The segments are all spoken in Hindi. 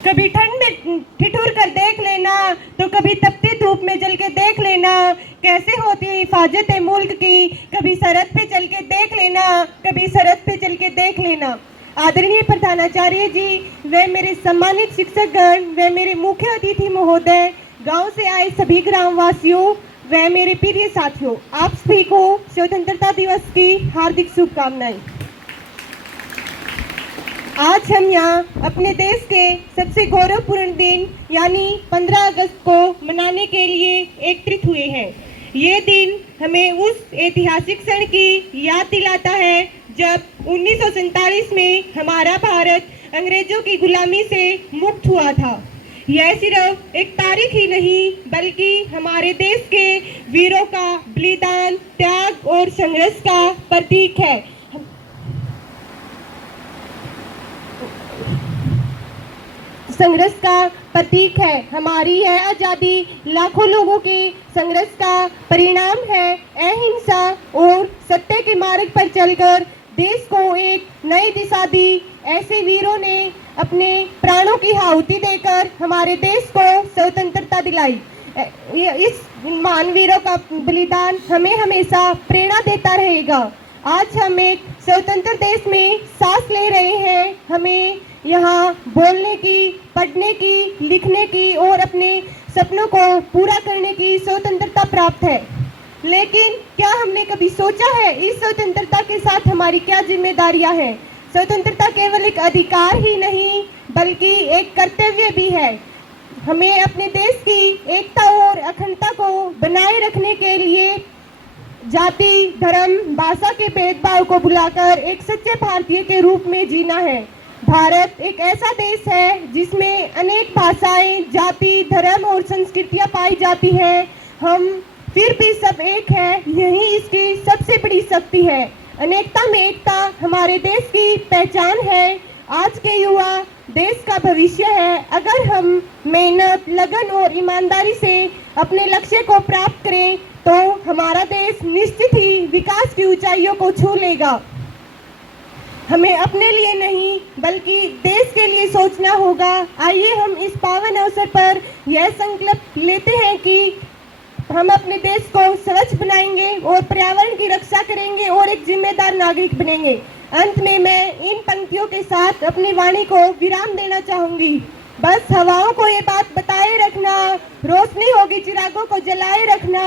कभी ठंड में ठिठुर कर देख लेना, तो कभी तपती धूप में जल के देख लेना कैसे होती है हिफाजत है मुल्क की। कभी सरहद पे चल के देख लेना, कभी सरहद पे चल के देख लेना। आदरणीय प्रधानाचार्य जी, वे मेरे सम्मानित शिक्षकगण, वे मेरे मुख्य अतिथि महोदय, गांव से आए सभी ग्रामवासियों, वे मेरे प्रिय साथियों, आप सभी को स्वतंत्रता दिवस की हार्दिक शुभकामनाएं। आज हम यहाँ अपने देश के सबसे गौरवपूर्ण दिन यानी 15 अगस्त को मनाने के लिए एकत्रित हुए हैं। ये दिन हमें उस ऐतिहासिक क्षण की याद दिलाता है जब 1947 में हमारा भारत अंग्रेजों की गुलामी से मुक्त हुआ था। यह सिर्फ एक तारीख ही नहीं बल्कि हमारे देश के वीरों का बलिदान, त्याग और संघर्ष का प्रतीक है। संघर्ष का प्रतीक है। हमारी यह आज़ादी लाखों लोगों के संघर्ष का परिणाम है। अहिंसा और सत्य के मार्ग पर चलकर देश को एक नई दिशा दी। ऐसे वीरों ने अपने प्राणों की आहुति देकर हमारे देश को स्वतंत्रता दिलाई। इस महान वीरों का बलिदान हमें हमेशा प्रेरणा देता रहेगा। आज हम एक स्वतंत्र देश में सांस ले रहे हैं। हमें यहाँ बोलने की, पढ़ने की, लिखने की और अपने सपनों को पूरा करने की स्वतंत्रता प्राप्त है। लेकिन क्या हमने कभी सोचा है इस स्वतंत्रता के साथ हमारी क्या जिम्मेदारियां हैं? स्वतंत्रता केवल एक अधिकार ही नहीं बल्कि एक कर्तव्य भी है। हमें अपने देश की एकता और अखंडता को बनाए रखने के लिए जाति, धर्म, भाषा के भेदभाव को भुलाकर एक सच्चे भारतीय के रूप में जीना है। भारत एक ऐसा देश है जिसमें अनेक भाषाएं, जाति, धर्म और संस्कृतियां पाई जाती हैं। हम फिर भी सब एक है, यही इसकी सबसे बड़ी शक्ति है। अनेकता में एकता हमारे देश की पहचान है। आज के युवा देश का भविष्य है। अगर हम मेहनत, लगन और ईमानदारी से अपने लक्ष्य को प्राप्त करें तो हमारा देश निश्चित ही विकास की ऊंचाइयों को छू लेगा। हमें अपने लिए नहीं बल्कि देश के लिए सोचना होगा। आइए हम इस पावन अवसर पर यह संकल्प लेते हैं कि हम अपने देश को स्वच्छ बनाएंगे और पर्यावरण की रक्षा करेंगे और एक जिम्मेदार नागरिक बनेंगे। अंत में मैं इन पंक्तियों के साथ अपनी वाणी को विराम देना चाहूंगी। बस हवाओं को ये बात बताए रखना, रोशनी होगी चिरागों को जलाए रखना,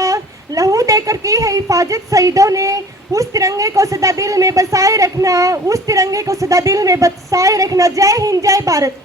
लहू देकर की है हिफाजत शहीदों ने, उस तिरंगे को सदा दिल में बसाए रखना, उस तिरंगे को सदा दिल में बसाए रखना। जय हिंद, जय भारत।